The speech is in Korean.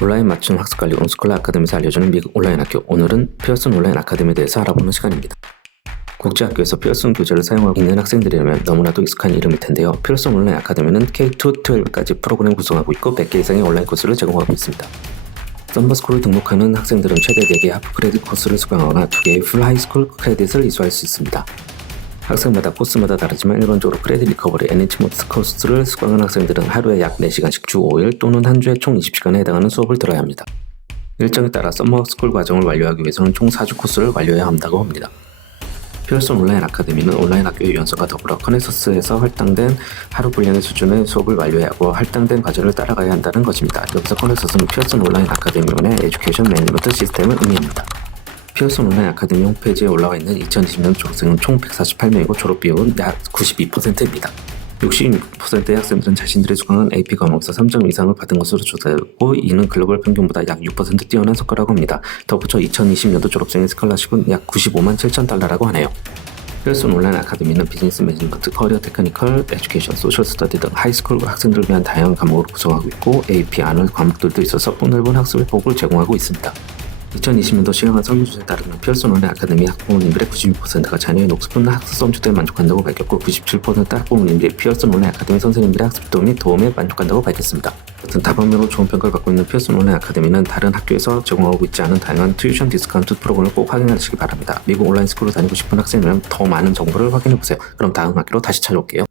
온라인 맞춤 학습 관리 온스쿨라 아카데미에서 알려주는 미국 온라인 학교 오늘은 피어슨 온라인 아카데미에 대해서 알아보는 시간입니다. 국제학교에서 피어슨 교재를 사용하고 있는 학생들이라면 너무나도 익숙한 이름일 텐데요. 피어슨 온라인 아카데미는 K-12까지 프로그램 구성하고 있고 100개 이상의 온라인 코스를 제공하고 있습니다. 썸머스쿨을 등록하는 학생들은 최대 4개의 하프 크레딧 코스를 수강하거나 2개의 풀 하이스쿨 크레딧을 이수할 수 있습니다. 학생마다 코스마다 다르지만 일반적으로 크레딧 리커버리 NH모스 코스를 수강하는 학생들은 하루에 약 4시간씩 주 5일 또는 한 주에 총 20시간에 해당하는 수업을 들어야 합니다. 일정에 따라 썸머스쿨 과정을 완료하기 위해서는 총 4주 코스를 완료해야 한다고 합니다. 피어슨 온라인 아카데미는 온라인 학교의 유연성과 더불어 커네서스에서 할당된 하루 분량의 수준의 수업을 완료해야 하고 할당된 과정을 따라가야 한다는 것입니다. 여기서 커네서스는 피어슨 온라인 아카데미원의 에듀케이션 매니지먼트 시스템을 의미합니다. 피어슨 온라인 아카데미 홈페이지에 올라와 있는 2020년 졸업생은 총 148명이고 졸업 비율은 약 92%입니다. 66%의 학생들은 자신들이 수강한 AP 과목에서 3점 이상을 받은 것으로 조사되고 이는 글로벌 평균보다 약 6% 뛰어난 성과라고 합니다. 덧붙여 2020년도 졸업생의 스칼라십은 약 95만 7천 달러라고 하네요. 피어슨 온라인 아카데미는 비즈니스 매니지먼트, 커리어 테크니컬, 에듀케이션, 소셜 스터디 등 하이스쿨 학생들을 위한 다양한 과목으로 구성하고 있고 AP 안을 과목들도 있어서 폭넓은 학습의 폭을 제공하고 있습니다. 2020년도 시행한 설문조사에 따르면 피어슨 온라인 아카데미 학부모님들의 92%가 자녀의 녹습분 학습 성취도에 만족한다고 밝혔고 97% 학부모님들이 피어슨 온라인 아카데미 선생님들의 학습도 및 도움에 만족한다고 밝혔습니다. 여튼 다방면으로 좋은 평가를 받고 있는 피어슨 온라인 아카데미는 다른 학교에서 제공하고 있지 않은 다양한 튜이션 디스카운트 프로그램을 꼭 확인하시기 바랍니다. 미국 온라인 스쿨로 다니고 싶은 학생이라면 더 많은 정보를 확인해보세요. 그럼 다음 학기로 다시 찾아올게요.